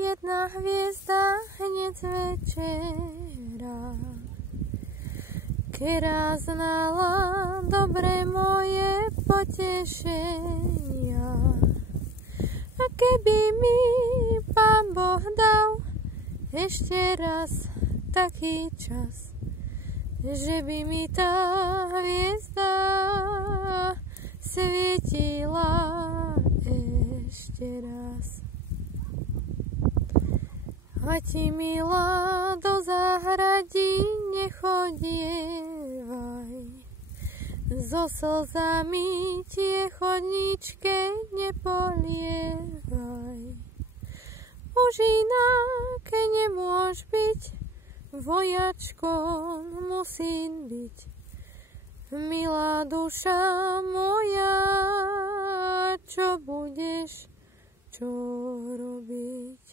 jedna hviezda hneď z večera, ktorá znala dobre moje potešenia. A keby mi Pán Boh dal ešte raz taký čas, že by mi tá hviezda svietila ešte raz. A ti, milá, do záhradí nechodievaj, so slzami tie chodníčke nepolievaj. Už inak nemôž byť, vojačkom musím byť. Milá duša moja, čo budeš čo robiť?